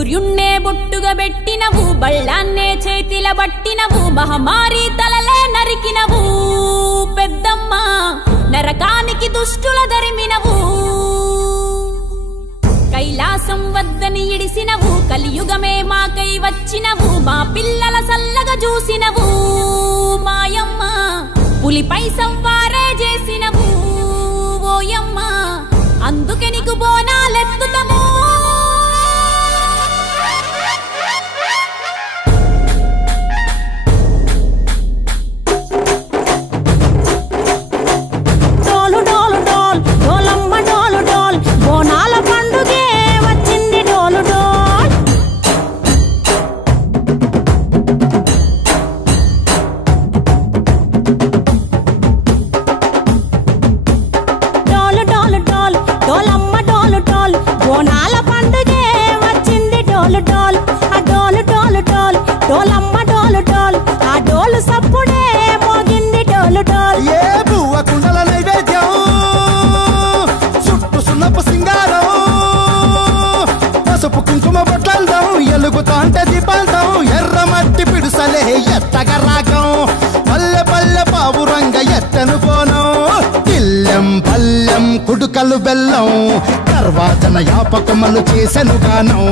సూర్యున్నే బొట్టుగా పెట్టినవు బళ్ళాన్నే చేతిల పట్టినవు మహమారి తలలే నరికినవు పెద్దమ్మ నరకానికి దుష్టుల దరిమినవు కైలాసం వద్దని ఇడిసినవు కలియుగమే మాకై వచ్చినవు మా పిల్లల సల్లగా చూసినవు మాయమ్మ పులిపై సవ్వారే చేసినవు ఓయమ్మ అందుకే నీకు బోనాలెత్తుతము ఎలుగుతాంటే దీపాంతం ఎర్రమట్టి పిడుసలే ఎత్తగ రాగం పల్లె పల్లె పావురంగ ఎత్తను పోనం ఇల్లెం పల్లెం కుడుకలు బెల్లం తర్వాతన యాపకమలు చేసెను గానం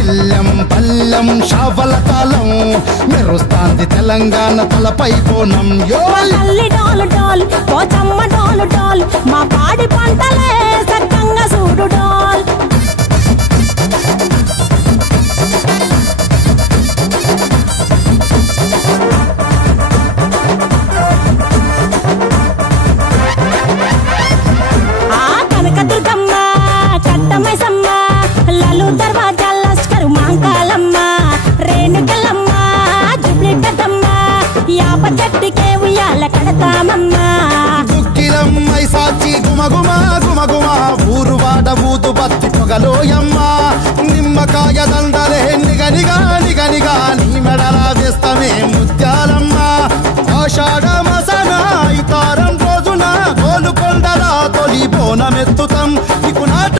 ఇల్లెం పల్లెం షావల తాళం మెరుస్తాంది తెలంగాణ తలపై కోణం డోలు డోల్ పోచమ్మ డోలు డోల్ మా పాడి పంటలే సక్కంగా చూడు డోల్ ఊరు వాడ ఊదు బత్తి పొగలోయమ్మ నిమ్మకాయ దండలే నిగనిగా నిగనిగా నీ మెడలా వేస్తామే